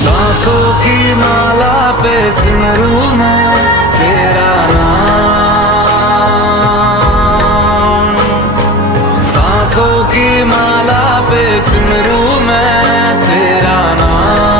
सांसों की माला पे सिमरू मैं तेरा नाम। सांसों की माला पे सिमरू मैं तेरा नाम।